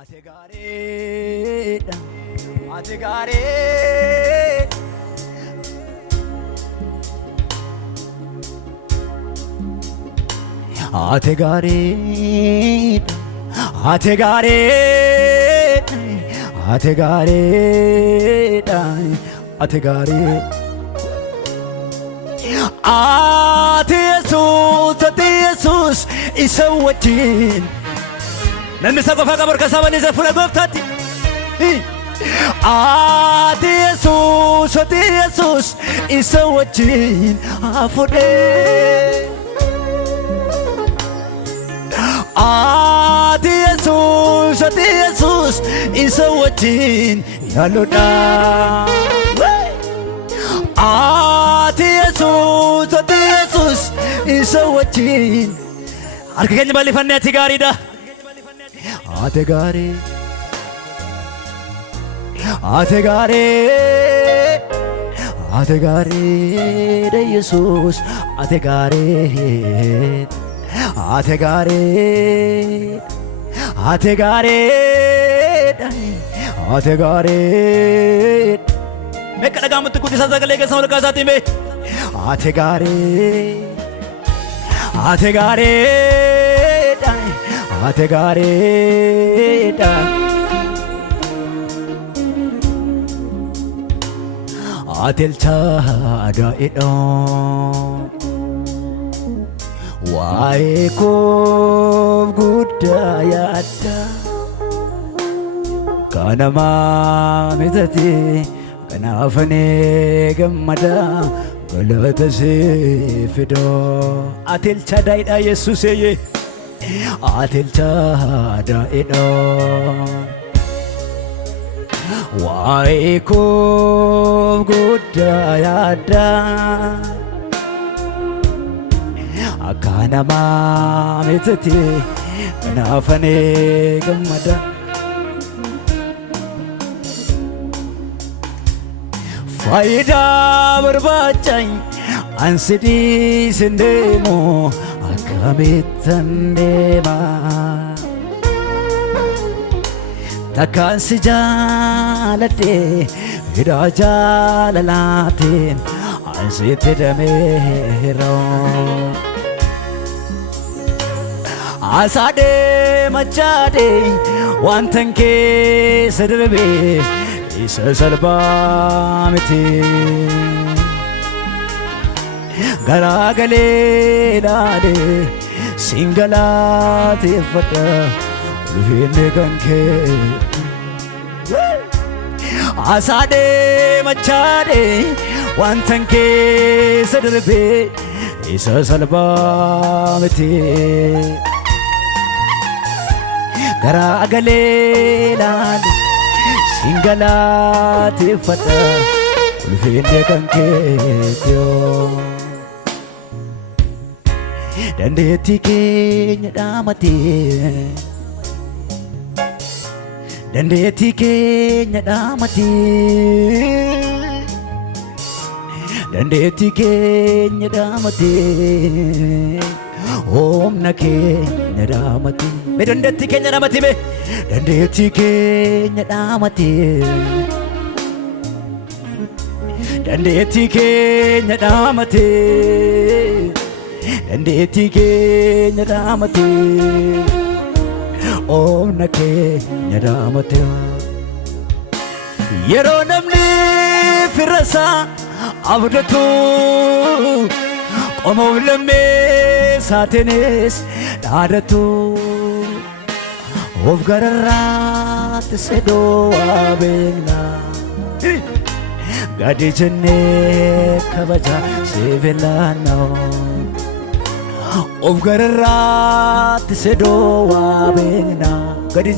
Ate gareedha, ate gareedha. Ate gareedha, ate gareedha, ate gareedha, ate gareedha. Ate Jesus, isa wajjin. Namni isa qofa qabu harka isaa bal'isee fuula gooftaatti. Ate Jesus, isa wajjin hafuudhee. Ate Jesus, isa wajjin yaaluudhaa. Ate Jesus, isa wajjin. Harka keenya bal'ifannee ati gaariidha. Ate garii, ate garii, ate garii de Jesus, ate garii, ate garii, ate garii, ate garii. Mekka dhagaamatti guddisaa sagalee keessa ol kaasaati mee. Ate garii, ate garii, ate gareedha. Ate elchaadhaa'edha. Waa'ee koof guddaa yaadda. Kanamaa mitati kanaafanii gammada galata siif fidoo. Ate elchaadhaa'edha Yesuus eeyyee. Ate elchaadhaa'edha. Waa'ee koof guddaa yaadda. Akka namaa mitati kanaafanii gammada. Faayidaa barbaachay ansi dhiisin deemu. Kamittan deema takkaan si jaaladhe hidhaa jaalalaatiin ansitti dameera. Asaadhee machaadhee wantan keessa darbe isa salphaa miti. Garagalee laalee singalateeffadha ulfinni kan kee. Asaadhee machaadhee wantan keessa darbe isa salphaa miti. Garagalee laalee singalateeffadha ulfinni kan kee. Dandeettii keenya dhaamatee, dandeettii keenya dhaamatee, dandeettii keenya dhaamatee, humna keenya dhaamatee. Mee dandeettii keenya dhaamatee mee dandeettii keenya dhaamatee, dandeettii keenya dhaamatee. Dandeettii keenya dhaamatee, humna keenya dhaamatee. Yeroo namni firasaa abdatu qomoo lammee saatiinis dhaadatu. Of gararraatti sedoo beekna. Gadi jennee kabaja siif ilaannoo. Of gararraatti sedoo beekna. Gadi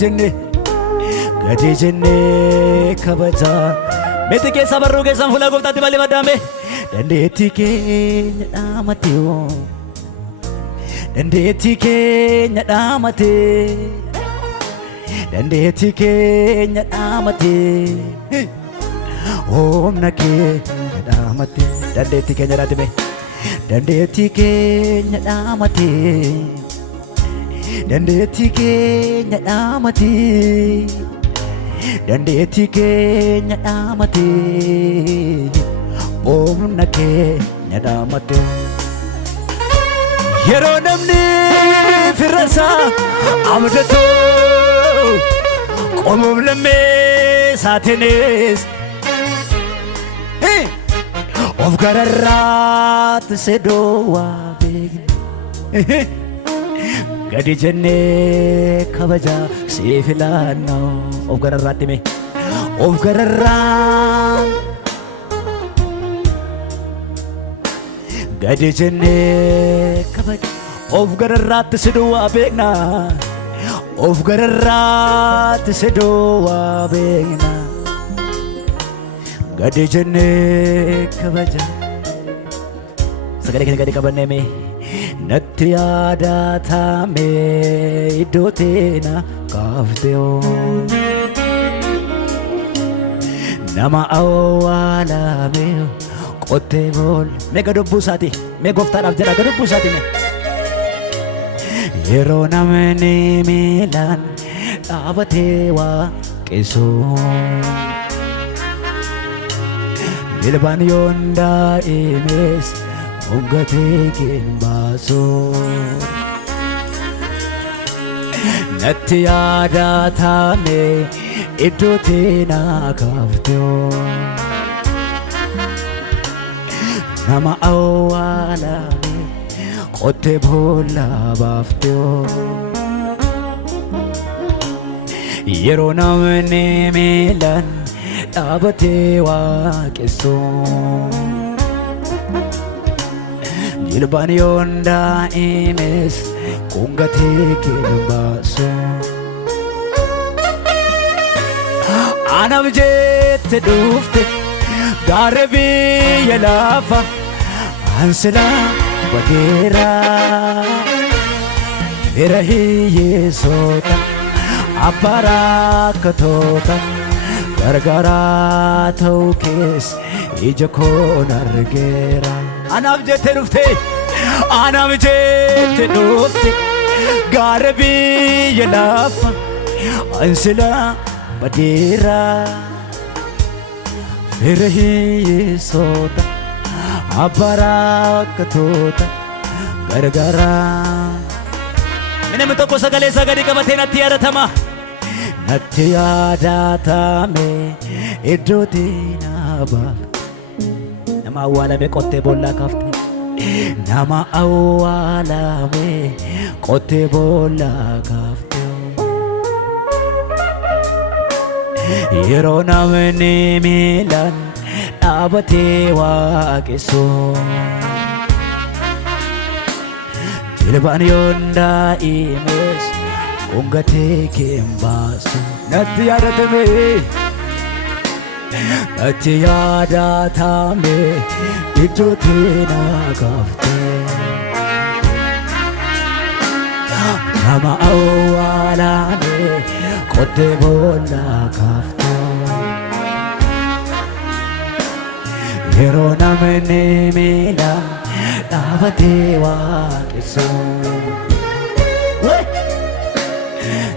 jennee kabaja. Meetii keessa barruu keessan fuula gooftaatti malee maddaame. Dandeettii keenya dhaamatee, dandeettii keenya dhaamatee, dandeettii keenya dhaamatee, humna keenya dhaamatee. Dandeettii keenya dhaamatee, dandeettii keenya dhaamatee, dandeettii keenya dhaamate dandeettii keenya dhaamate humna keenya dhaamate yeroo namni firrasaa abdatu qomuuf lammee saatinis of gararraatti sedoo waa beekne gadi jennee kabaja siif ilaanna of gararraatti mee of gararraa gadi jennee kabaja of gararraatti sedoo waa beekna of gararraatti sedoo waa beekna gadi jennee kabaja sagalee keenya gadi qabannee mee natti yaadatame iddoo teena kaaftee nama awwaalame qottee boolla mee gadubbuu isaati mee gooftaadhaaf jedha gadubbuu isaati mee yeroo namni miilaan dhaabatee waaqessu ilbaan yoon daa'imes Uggatee kimbaaso natti yaadatame iddoo teena kaaftee nama awwaalame qottee boolla baaftee yeroo namni miilaan dhaabatee waaqessu ilbaan yoon daa'imes uggatee kimbaaso anaaf jette dhufte gaara biyya lafa ansilaa badeera bira hiyyeessota abbaa rakkattoota gargaaraa ta'uu keessa ija koon argeera anaaf jette dhufte gaara biyya lafa ansilaa badeera bira hiyyeessota abbaa rakkattoota gargaaraa namni tokko sagalee gadi qabatee natti yaadatame iddoo teena baafte nama awwaalame qottee boolla kaafte nama awwaalame qottee boolla kaafte yeroo namni miilaan dhaabatee waaqessu jilbaan yoon daa'imes uggatee kimbaaso natti yaadatame iddoo teena kaaftee nama awwaalame qottee boolla kaaftee yeroo namni miilaan dhaabatee waaqessu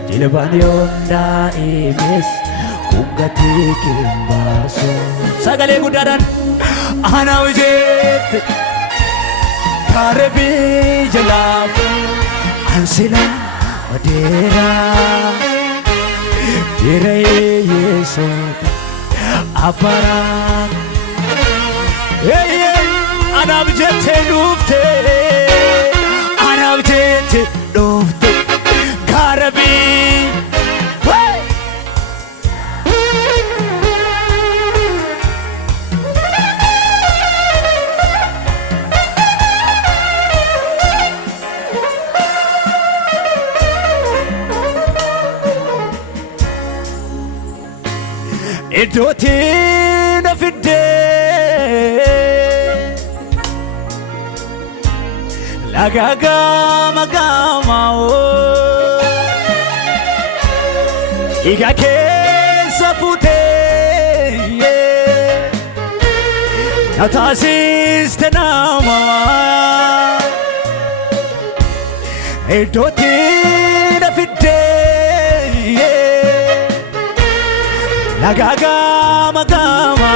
jilbaan yoon daa'imes uggatee kimbaaso sagalee guddaadhaan anaaf jette gaara biyya lafa ansilaa badeera bira hiyyeessota abbaa rakkattoota anaaf jette dhufte gaara iddoo teena fiddee laga gama dhiiga keessa fuutee na taasiste nama iddoo Lagagama gama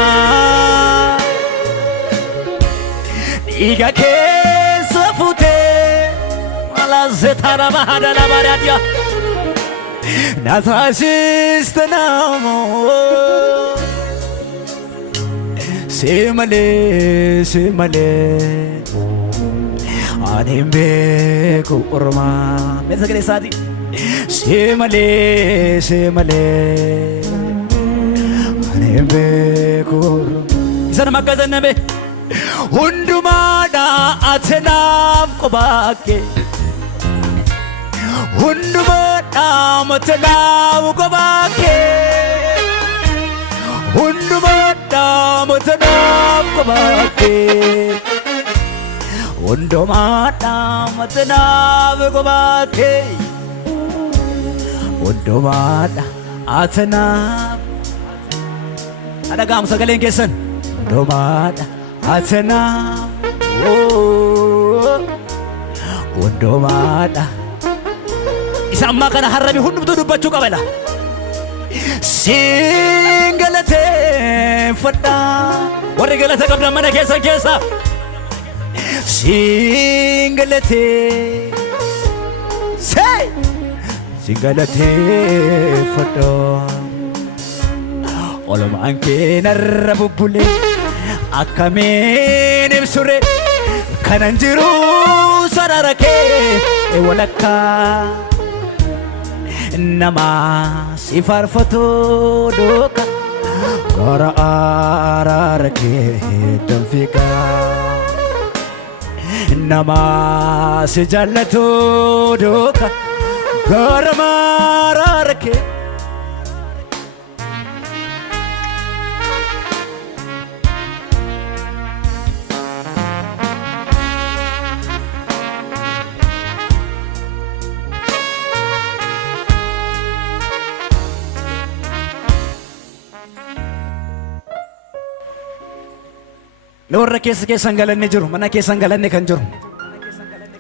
Iga keessa futee Malazzetara bahadala baradia Natasiste namo Simale Animbe kurma Mesa kare saati Simale Animbe kurma Isana magazanne Hundumada atenam kobake Hundumada atenam kobake Hundumada atenam kobake Hundumada atenam kobake Hundumada atenam Ada gam sagaling kesan Hundumada Atena Undomada Isa amma kana harrabi hundumtu dubbachuu qabala Singalate fadda warri galata qabdan mana keessa Singalate say Singalate fadda Olumaan kee narra bubbule Akamin ibsure kanan jiru sararake walakka nama sifarfatu doka gara ararake tanfika nama sijallatu doka gara mararake Lorra keessa galanne jiru mana keessa galanne kan jiru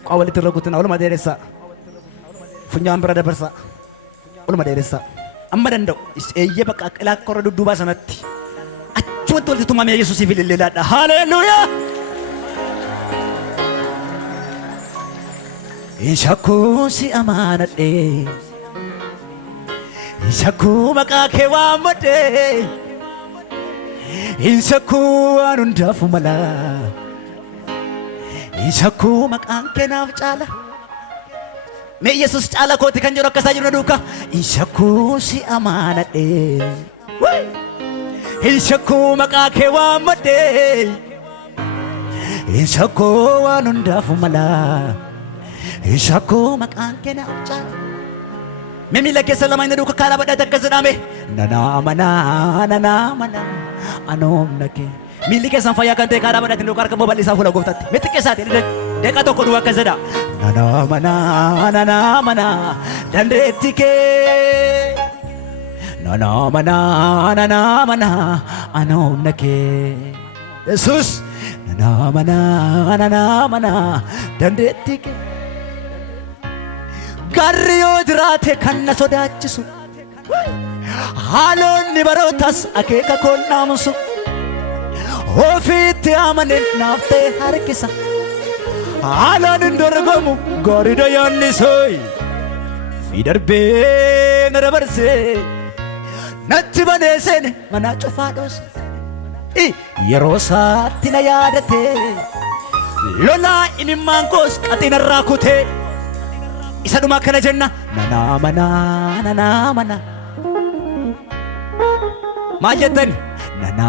qawwalitti raguutin olma dheeressa funyaan bira dabarsa olma dheeressa amma danda'u eeyyee bakka laakkorra dudduubaa sanatti achumatti walitti tumamee Yesuusiif ililleedha haleluuyaa Ishakuu si amaanadhe Ishakuu maqaa kee waammadhe Insaku anundafu mala Insaku maqaan kee naaf caala Mee Yesuus caala kooti kan jiru akkasaa jiru duuka Insaku si amaanadhe Insaku maqaa kee waammadhe Insaku anundafu mala Insaku maqaan kee naaf caala Mimi lake salama ina duka kala bada takazadame Nana mana Anom nake Mili ke sanfaya kan te kala bada tindu karka mobali sa fula goftat Meti ke saati deka toko dua kazada Nana mana Dande tike Nana mana Anom nake Yesus Nana mana Dande tike Garriyo jiraate kan na sodaachisu Haalonni barootas akeeka koon naamusu Ofiitti amanen naaf ta'e harkisa Haalaan hin dorgomu gaariidha yaannisooy Fi darbee na dabarse Natti banee seene mana cufaa dhoose Yeroo isaatti na yaadate Lolaa imimmaan koos qaxinarraa kutee Isa dhumaa kana jenna nana mana Maal jettani nana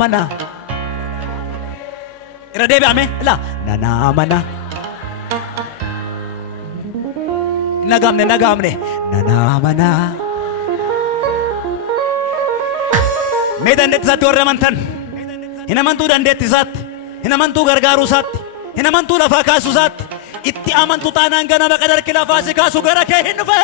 mana Irra deebi'ame la nana mana Nagamne nana mana Mee dandeetti isaatti warra amantan Hin amantuu dandeetti isaatti Hin amantuu gargaaruu isaatti Hin amantuu lafaa kaasuu isaatti Itti amantu taanaan ganama qadarki lafaa si kaasu gara kee hin dhufe